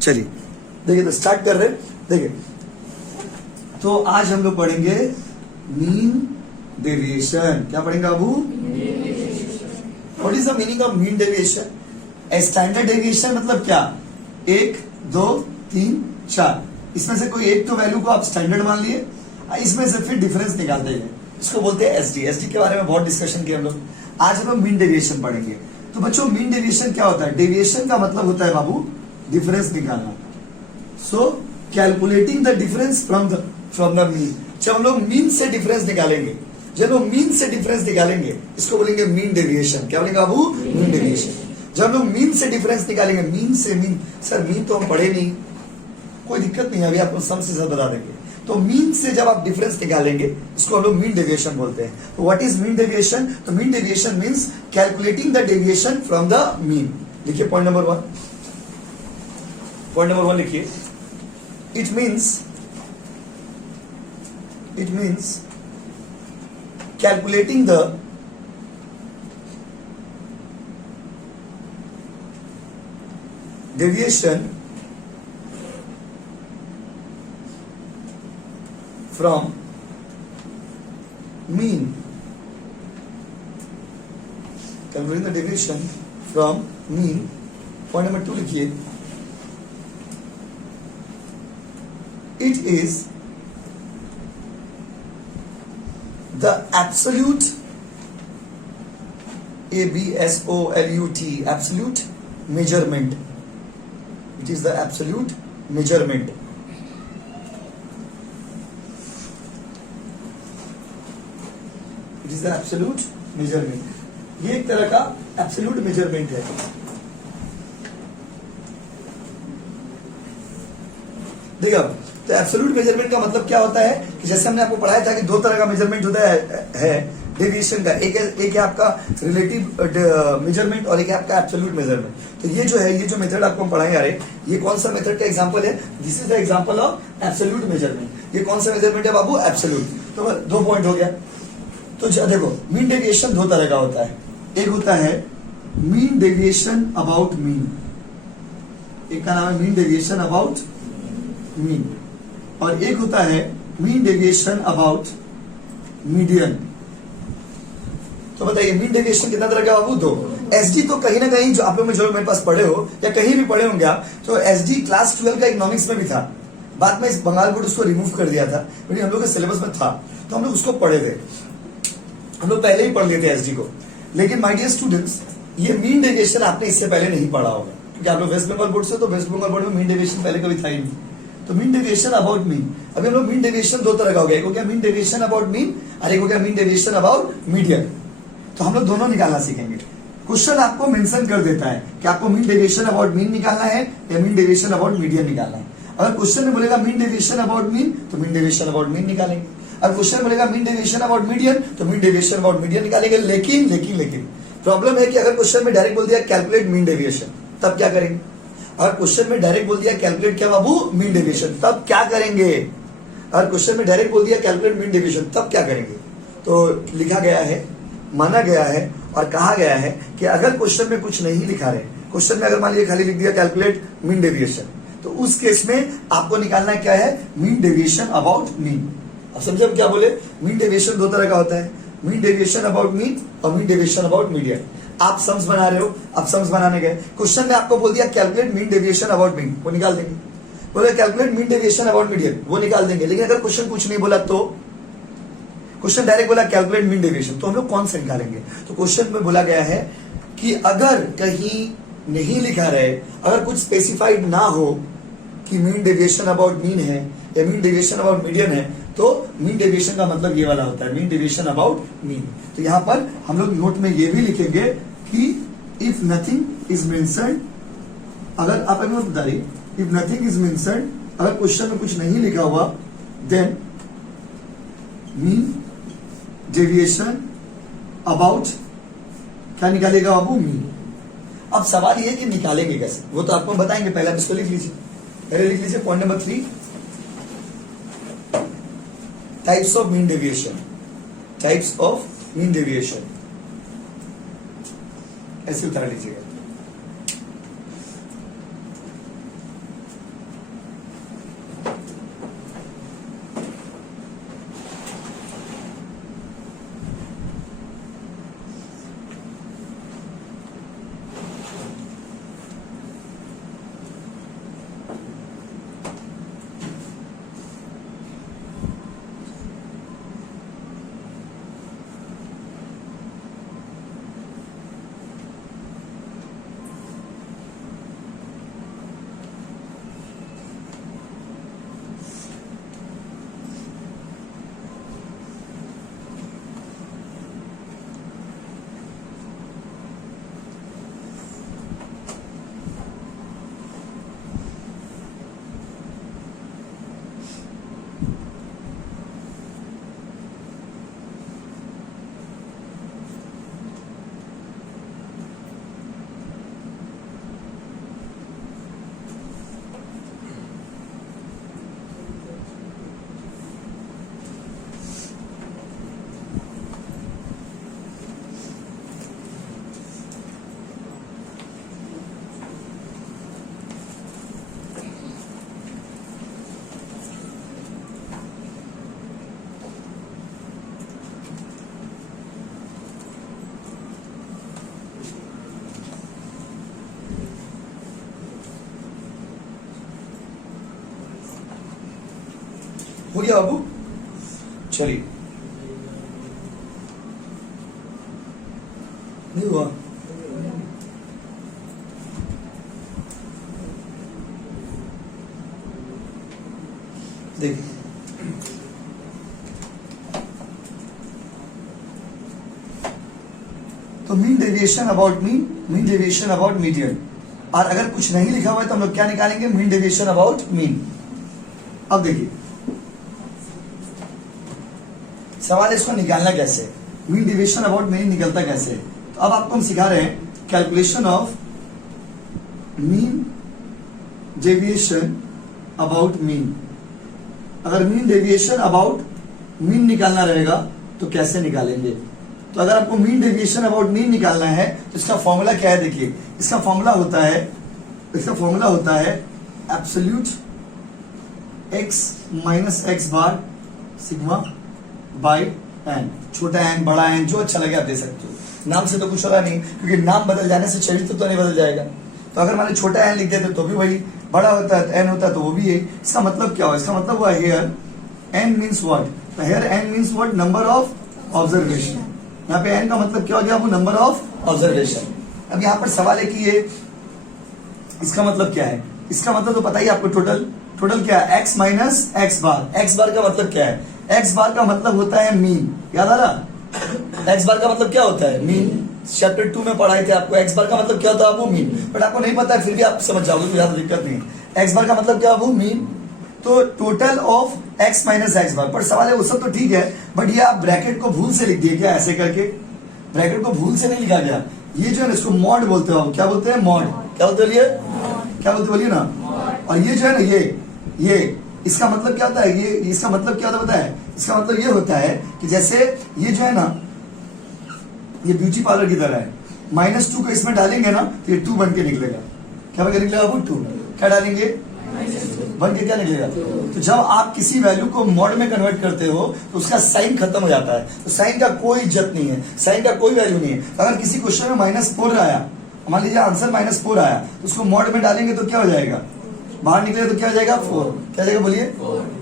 चलिए देखिए, तो स्टार्ट कर रहे हैं। देखिए, तो आज हम लोग पढ़ेंगे मीन डेविएशन। क्या पढ़ेंगे बाबू? What is the meaning of mean deviation? Standard deviation मतलब क्या? 1 2 3 4, इसमें से कोई एक तो वैल्यू को आप स्टैंडर्ड मान लिए, इसमें से फिर डिफरेंस निकालते हैं, इसको बोलते हैं एसडी। एसडी के बारे में बहुत डिस्कशन किया हम लोग। आज हम लोग मीन डेविएशन पढ़ेंगे। तो बच्चों, मीन डेविएशन क्या होता है? डेविएशन का मतलब होता है बाबू डिफरेंस निकालना। So calculating the difference from the mean. जब हम लोग मीन से डिफरेंस निकालेंगे, जब लोग मीन से डिफरेंस निकालेंगे, इसको बोलेंगे मीन डेविएशन। क्या बोलेंगे बाबू? Mean deviation. जब हम लोग मीन से डिफरेंस निकालेंगे, मीन से मीन, सर मीन तो हम पढ़े नहीं, कोई दिक्कत नहीं, अभी आपको सम से बता देंगे। तो मीन से जब आप डिफरेंस निकालेंगे, इसको हम लोग मीन डेविएशन बोलते हैं। तो व्हाट इज मीन डेविएशन? तो mean deviation means calculating the deviation from the mean. लिखिए पॉइंट नंबर 1। पॉइंट नंबर 1 लिखिए। It means calculating the deviation from mean. Calculating the deviation from mean. Point number 2 लिखिए। It is the absolute, ABSOLUT, absolute measurement. It is the absolute measurement. It is the absolute measurement. ये एक तरह का absolute measurement है। देखिए, तो absolute measurement का मतलब क्या होता है कि जैसे हमने आपको पढ़ाया था कि दो तरह का मेजरमेंट होता है डेविएशन का। एक है आपका रिलेटिव मेजरमेंट और एक है आपका एब्सोल्यूट मेजरमेंट। तो ये जो है, ये जो मेथड आपको हम पढ़ाए आ रहे, ये कौन सा मेथड का एग्जांपल है? This is the example of absolute measurement. ये कौन सा मेजरमेंट है बाबू? एब्सोल्यूट। तो 2 पॉइंट हो गया। तो देखो, मीन डेविएशन 2 तरह का होता है। एक होता है मीन डेविएशन अबाउट मीन, एक का नाम है मीन डेविएशन अबाउट मीन, और एक होता है मीन डेविएशन अबाउट मीडियन। तो बताइए, मीन डेविएशन कितना तरह का बाबू? 2। एसडी तो कहीं ना कहीं जो आप लोग में जो मेरे पास पढ़े हो या कहीं भी पढ़े होंगे आप, तो एसडी क्लास 12 का इकोनॉमिक्स में भी था। बाद में इस बंगाल बोर्ड उसको रिमूव कर दिया था, लेकिन हम लोग के सिलेबस में था, तो हम लोग उसको पढ़े थे। हम लोग पहले ही पढ़ लेते एसडी को। लेकिन माय डियर स्टूडेंट्स, ये मीन डेविएशन आपने इससे पहले नहीं पढ़ा होगा, क्योंकि आप लोग वेस्ट बंगाल बोर्ड से, तो वेस्ट बंगाल बोर्ड में मीन डेविएशन पहले कभी था ही नहीं। तो मीन डेविएशन अबाउट मीन, अभी हम लोग मीन डेविएशन 2 तरह का हो गया। एक हो गया मीन डेविएशन अबाउट मीन और एक हो गया मीन डेविएशन अबाउट मीडियन। तो हम लोग दोनों निकालना सीखेंगे। क्वेश्चन आपको मेंशन कर देता है कि आपको मीन डेविएशन अबाउट मीन निकालना है या मीन डेविएशन अबाउट मीडियन निकालना है। अगर क्वेश्चन में बोलेगा मीन डेविएशन अबाउट मीन, तो मीन डेविएशन अबाउट मीन निकालेंगे। अगर क्वेश्चन बोलेगा मीन डेविएशन अबाउट मीडियन, तो मीन डेविएशन अबाउट मीडियन निकालेंगे। लेकिन प्रॉब्लम है कि अगर क्वेश्चन में डायरेक्ट बोल दिया कैलकुलेट मीन डेविएशन, तब क्या करेंगे? अगर क्वेश्चन में डायरेक्ट बोल दिया कैलकुलेट क्या बाबू? मीन डेविएशन, तब क्या करेंगे? अगर क्वेश्चन में डायरेक्ट बोल दिया कैलकुलेट मीन डेविएशन, तब क्या करेंगे? तो लिखा गया है, माना गया है और कहा गया है कि अगर क्वेश्चन में कुछ नहीं लिखा रहे, क्वेश्चन में अगर मान लीजिए खाली लिख दिया कैलकुलेट मीन डेविएशन, तो उस केस में आपको निकालना क्या है? Mean deviation about mean. अब समझे हम क्या बोले? मीन डेविएशन 2 तरह का होता है, मीन डेविएशन अबाउट मीन और मीन डेविएशन अबाउट मीडियन। आप सम्स बना रहे हो, अब सम्स बनाने गए, क्वेश्चन में आपको बोल दिया calculate mean deviation about mean, वो निकाल देंगे। बोले calculate mean deviation about median, वो निकाल देंगे। लेकिन अगर क्वेश्चन कुछ नहीं बोला, तो क्वेश्चन डायरेक्ट बोला कैलकुलेट मीन डेविएशन, तो हम लोग कौन सा निकालेंगे? तो क्वेश्चन में बोला गया है कि अगर कहीं नहीं लिखा रहे, अगर कुछ स्पेसिफाइड ना हो कि मीन डेविएशन अबाउट मीन है या मीन डेविएशन अबाउट मीडियन है, तो मीन डेविएशन का मतलब ये वाला होता है, मीन डेविएशन अबाउट मीन। तो यहां पर हम लोग नोट में ये भी लिखेंगे कि इफ नथिंग इज मेंशन्ड, अगर आप अभी बता रही, इफ नथिंग इज मेंशन्ड, अगर क्वेश्चन में कुछ नहीं लिखा हुआ, देन मीन डेविएशन अबाउट क्या निकालेगा बाबू? मीन। अब सवाल ये है कि निकालेंगे कैसे, वो तो आपको बताएंगे। पहले आप इसको लिख लीजिए, पहले लिख लीजिए point number 3, types of mean deviation. Types of mean deviation ऐसे उतार लीजिएगा। हो गया बाबू? चलिए, नहीं हुआ? देखिए, तो mean deviation about mean deviation about median. और अगर कुछ नहीं लिखा हुआ है तो हम लोग क्या निकालेंगे? Mean deviation about mean. अब देखिए सवाल, इसको निकालना कैसे? मीन डेविएशन अबाउट मीन निकलता कैसे? तो अब आपको हम सिखा रहे हैं calculation of mean deviation about mean. अगर मीन डेविएशन अबाउट मीन निकालना रहेगा तो कैसे निकालेंगे? तो अगर आपको मीन डेविएशन अबाउट मीन निकालना है तो इसका फॉर्मूला क्या है? देखिए, इसका फॉर्मूला होता है absolute x minus x bar sigma by n. छोटा एन, बड़ा एन, जो अच्छा लगे आप दे सकते हो। नाम से तो कुछ होगा नहीं, क्योंकि नाम बदल जाने से चरित्र तो नहीं बदल जाएगा। तो अगर मान छोटा एन लिख देते तो भी वही, बड़ा होता है एन होता है तो वो भी है। इसका मतलब क्या हुआ? इसका मतलब हुआ here n means what? Here n means what? Number of observation. यहाँ पे एन का मतलब क्या हो गया? वो नंबर ऑफ ऑब्जर्वेशन। अब यहाँ पर सवाल है कि ये इसका मतलब क्या है? इसका मतलब तो पता ही आपको, टोटल क्या है? x माइनस एक्स बार। एक्स बार का मतलब क्या है? एक्स बार का मतलब होता है मीन। याद आ रहा? एक्स बार का मतलब क्या होता है? मीन। चैप्टर 2 में पढ़ाए थे आपको एक्स बार का मतलब क्या होता है? वो मीन। बट आपको नहीं पता है, फिर भी आप समझ जाओगे तो ज्यादा दिक्कत नहीं है। एक्स बार का मतलब क्या? वो मीन। तो total of x minus x bar. पर सवाल है वो सब तो ठीक है, बट ये आप ब्रैकेट को भूल से लिख दिए क्या? ऐसे करके ब्रैकेट को भूल से नहीं लिखा गया। ये जो है ना, इसको मॉड बोलते हो। क्या बोलते हैं? मॉड। क्या बोलते बोलिए? क्या बोलते बोलिए ना। और ये जो है ना, ये इसका मतलब क्या होता है? ये इसका मतलब क्या होता है? इसका मतलब ये होता है कि जैसे ये जो है ना, ये ब्यूटी पार्लर की तरह है। -2 को इसमें डालेंगे ना तो ये 2 बन के निकलेगा। क्या बन के निकलेगा? वो 2। क्या डालेंगे? बन के क्या निकलेगा? तो जब आप किसी वैल्यू को मॉड में कन्वर्ट करते हो तो उसका साइन खत्म हो जाता है। तो साइन का कोई इज्जत नहीं है, साइन का कोई वैल्यू नहीं है। अगर किसी क्वेश्चन में -4 आया, मान लीजिए आंसर -4 आया, तो उसको मॉड में डालेंगे तो क्या हो जाएगा? बाहर निकले तो क्या हो जाएगा? 4। क्या जाएगा?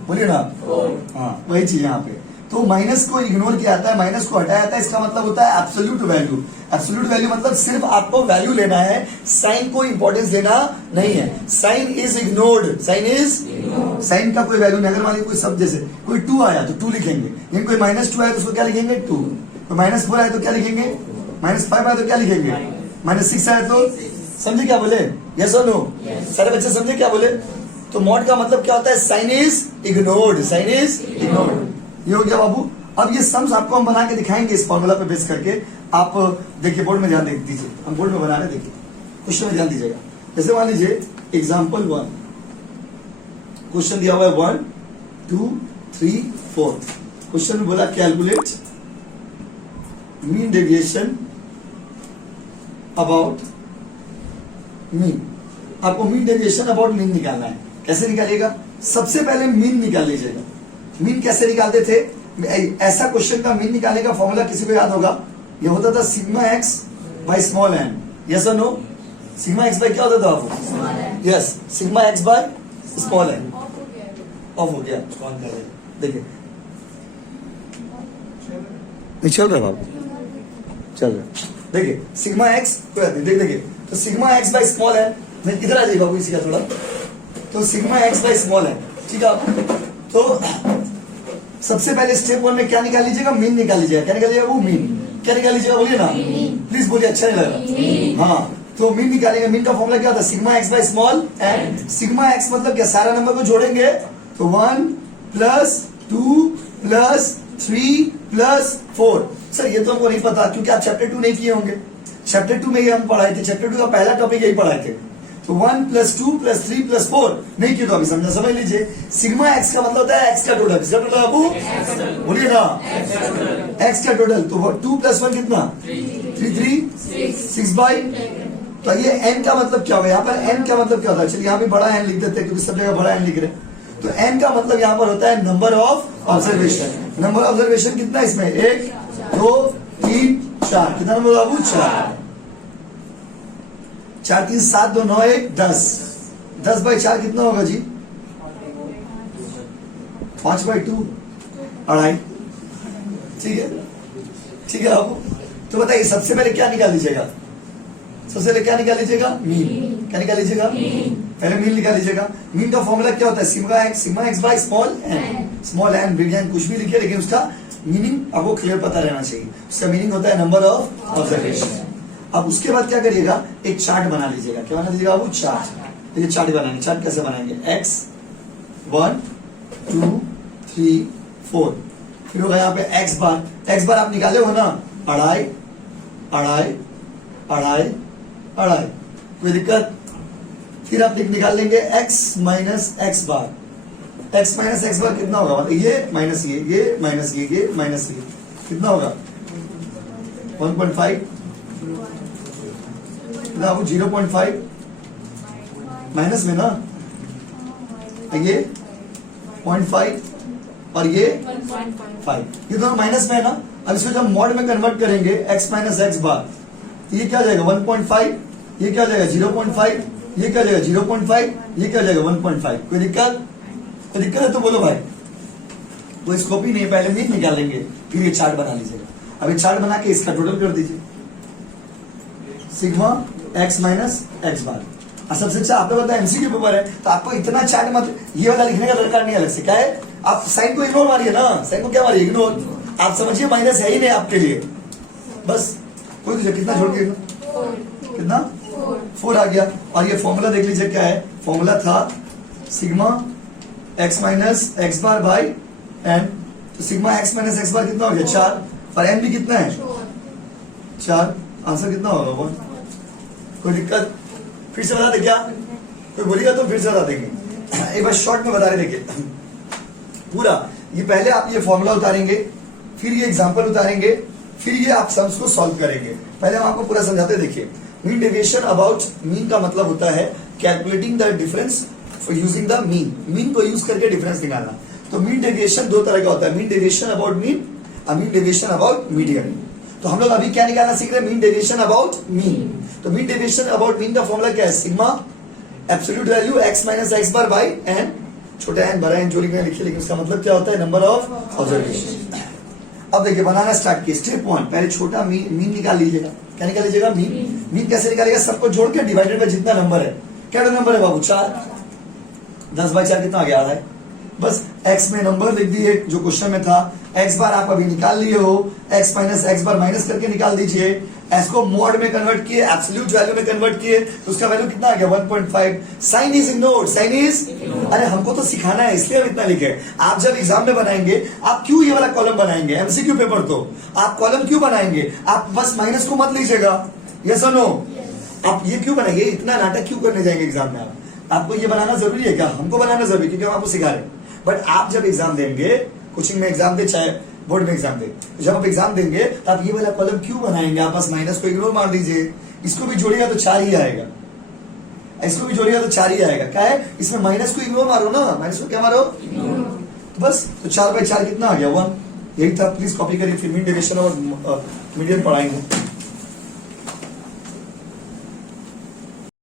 बोलिए ना। हाँ, वही चीज यहाँ पे। तो माइनस को इग्नोर किया जाता है, माइनस को हटाया जाता है। इसका मतलब होता है एब्सोल्यूट वैल्यू। एब्सोल्यूट वैल्यू मतलब सिर्फ आपको वैल्यू लेना है, साइन को इंपॉर्टेंस देना नहीं है। Sign is ignored. साइन का कोई वैल्यू नहीं। अगर मान लीजिए कोई शब्द जैसे कोई 2 आया तो 2 लिखेंगे, लेकिन कोई -2 आया तो उसको क्या लिखेंगे? 2। कोई -4 आया तो क्या लिखेंगे? -5 आया तो क्या लिखेंगे? -6 आया तो समझे क्या बोले? यस और नो? सारे बच्चे समझे क्या बोले? तो मॉड का मतलब क्या होता है? Sign is ignored. Sign is ignored. ये हो गया बाबू। अब ये सम्स आपको हम बना के दिखाएंगे इस फॉर्मूला पे बेस करके। आप देखिए, बोर्ड में ध्यान दीजिए, हम बोर्ड में बना रहे हैं। देखिए क्वेश्चन में ध्यान दीजिएगा। जैसे मान लीजिए एग्जाम्पल 1, क्वेश्चन दिया हुआ है 1 2 3 4। क्वेश्चन में बोला calculate mean deviation about mean. आपको मीन डेविएशन अबाउट मीन निकालना है। कैसे निकालिएगा? सबसे पहले मीन निकाल लीजिएगा। मीन कैसे निकालते थे? ऐसा क्वेश्चन का मीन निकालने का फॉर्मूला किसी को याद होगा? ये होता था sigma x by small n. Yes और नो? सिग्मा एक्स बाय क्या होता था आपको? Yes, sigma x by small n. Off हो गया। देखिए नहीं चल रहा बाबू, चल रहा। देखिए सिग्मा एक्स देखिए, तो sigma x by small n. मैं इधर आ जाइए बाबू, इसी का थोड़ा। तो sigma x by small n, ठीक है। तो सबसे पहले स्टेप 1 में क्या निकाल लीजिएगा? मीन निकाल लीजिएगा। क्या निकाल लीजिएगा? वो मीन। क्या निकाल लीजिएगा? बोलिए ना, प्लीज बोलिए, अच्छा नहीं लग रहा। हाँ, तो मीन निकालेंगे। मीन का फॉर्मूला क्या होता है? Sigma x by small n. Sigma x मतलब क्या? सारा नंबर को जोड़ेंगे तो 1 + 2 + 3 + 4। सर ये तो हमको नहीं पता, क्योंकि आप चैप्टर 2 नहीं किए होंगे। चैप्टर 2 में ही हम पढ़ाए थे, चैप्टर 2 का पहला टॉपिक यही पढ़ाए थे। तो 1 + 2 + 3 + 4 नहीं किया तो अभी समझ लीजिए। सिग्मा एक्स का मतलब होता है एक्स का टोटल। किसका टोटल बाबू? बोलिए ना, एक्स का टोटल। तो 2 + 1 कितना? 3 6 बाई। तो ये एन का मतलब क्या होगा? यहाँ पर एन का मतलब क्या होता है? चलिए यहाँ भी बड़ा एन लिख देते हैं, क्योंकि सब जगह बड़ा एन लिख रहे हैं। तो एन का मतलब यहाँ पर होता है number of observation. Number observation कितना इसमें? 1 2 3 4। कितना नंबर बाबू? 4। 4 3 7 2 9 1 10। 10 बाई 4 कितना होगा जी? 5/2 अढ़ाई। ठीक है, ठीक है बाबू। तो बताइए सबसे पहले क्या निकाल लीजिएगा? सबसे पहले क्या निकाल लीजिएगा? मीन। क्या निकाल लीजिएगा? पहले मीन निकाल लीजिएगा। मीन का फॉर्मूला क्या होता है? Sigma x by small n. Small n big कुछ भी लिखिए, लेकिन उसका मीनिंग आपको क्लियर पता रहना चाहिए। उसका मीनिंग होता है नंबर ऑफ ऑब्जर्वेशन। अब उसके बाद क्या करिएगा? एक चार्ट बना लीजिएगा। क्या बना लीजिएगा बाबू? चार्ट। ये चार्ट बनाएंगे। चार्ट कैसे बनाएंगे? x 1 2 3 4, फिर होगा यहाँ पे x बार। x बार आप निकाले हो ना? अढ़ाई अढ़ाई अढ़ाई अढ़ाई, कोई दिक्कत? फिर आप निकाल लेंगे x माइनस एक्स बार। x माइनस एक्स बार कितना होगा? मतलब ये माइनस ये माइनस ये माइनस ये, कितना होगा? 1.5 कितना? 0.5 माइनस में ना, ये 0.5 और ये 5, ये दोनों माइनस में है ना। अब इसको जब मॉड में कन्वर्ट करेंगे x माइनस एक्स बार, तो ये क्या जाएगा? 1.5, ये क्या जाएगा? 0.5, ये क्या जाएगा? 0.5, ये क्या जाएगा? 1.5। कोई दिक्कत? कोई दिक्कत है तो बोलो भाई। कोई स्कोप ही नहीं है। पहले मीन निकाल लेंगे, फिर ये चार्ट बना लीजिएगा। अब ये चार्ट बना के इसका टोटल कर दीजिए, सिग्मा x माइनस एक्स बार। सबसे अच्छा आपने बताया एमसीक्यू पेपर है, तो आपको इतना चार्ट मत ये वाला लिखने का दरकार नहीं अलग से। क्या है? आप साइन को इग्नोर मारिए ना। साइन को क्या मारिए? इग्नोर। आप समझिए माइनस है ही नहीं आपके लिए, बस। कोई दीजिए, कितना छोड़ के? कितना? 4 आ गया। और ये फॉर्मूला देख लीजिए क्या है? फॉर्मूला था sigma x minus x bar by n. तो sigma x minus x bar कितना हो गया? 4। और एन भी कितना है? 4। आंसर कितना होगा? 1। कोई दिक्कत? फिर से बता दे क्या? कोई बोलेगा तो फिर से बता देंगे। एक बार शॉर्ट में बता रहे, देखिए पूरा। ये पहले आप ये फॉर्मूला उतारेंगे, फिर ये एग्जांपल उतारेंगे, फिर ये आप सम्स को सॉल्व करेंगे। पहले हम आपको पूरा समझाते हैं। देखिए, मीन डेविएशन अबाउट मीन का मतलब होता है calculating the difference for using the mean. Mean को यूज करके डिफरेंस निकालना। तो मीन डेविएशन 2 तरह का होता है, मीन डेविएशन अबाउट मीन और मीन डेविएशन अबाउट मीडियन। तो हम लोग अभी क्या निकालना सीख रहे हैं? Mean deviation about mean. तो मीन डेविएशन अबाउट मीन का फॉर्मूला क्या है? Sigma absolute value x minus x bar by n, छोटा एन बड़ा एन जो लिखना लिखिए, लेकिन उसका मतलब क्या होता है? Number of observation. अब देखिए बनाना स्टार्ट किए। स्टेप 1, पहले छोटा मीन निकाल लीजिएगा। क्या निकाल लीजिएगा? मीन। मीन कैसे निकालेगा? सबको जोड़ के डिवाइडेड बाय जितना नंबर है। क्या नंबर है बाबू? 4। 10/4 कितना आ गया? आधा है। बस x में नंबर लिख दिए जो क्वेश्चन में था। x बार आप अभी निकाल लिए हो, x माइनस एक्स बार माइनस करके निकाल दीजिए। s को मॉड में कन्वर्ट किए, एब्सोल्यूट वैल्यू में कन्वर्ट किए, तो उसका वैल्यू कितना आ गया? 1.5। Sign is ignored. Sign is, अरे हमको तो सिखाना है इसलिए हम इतना लिखे। आप जब एग्जाम में बनाएंगे, आप क्यों ये वाला कॉलम बनाएंगे? एमसीक्यू पेपर तो आप कॉलम क्यों बनाएंगे? आप बस माइनस को मत लीजिएगा। यस और नो? आप ये क्यों बनाएंगे? इतना नाटक क्यों करने जाएंगे एग्जाम में? आपको ये बनाना जरूरी है क्या? हमको बनाना जरूरी, क्योंकि हम आपको सिखा रहे हैं। बट आप जब एग्जाम देंगे, कोचिंग में एग्जाम दे चाहे बोर्ड में एग्जाम दे, जब आप एग्जाम देंगे तो आप ये वाला कॉलम क्यों बनाएंगे? आप बस माइनस को इग्नोर मार दीजिए। इसको भी जोड़िएगा तो 4 ही आएगा, इसको भी जोड़िएगा तो 4 ही आएगा। क्या है? इसमें माइनस को इग्नोर मारो ना। माइनस को क्या मारो? तो बस। तो 4/4 कितना आ गया? 1। यही था। प्लीज कॉपी करिए, फिर मीन डेविएशन और मीडियन पढ़ाएंगे।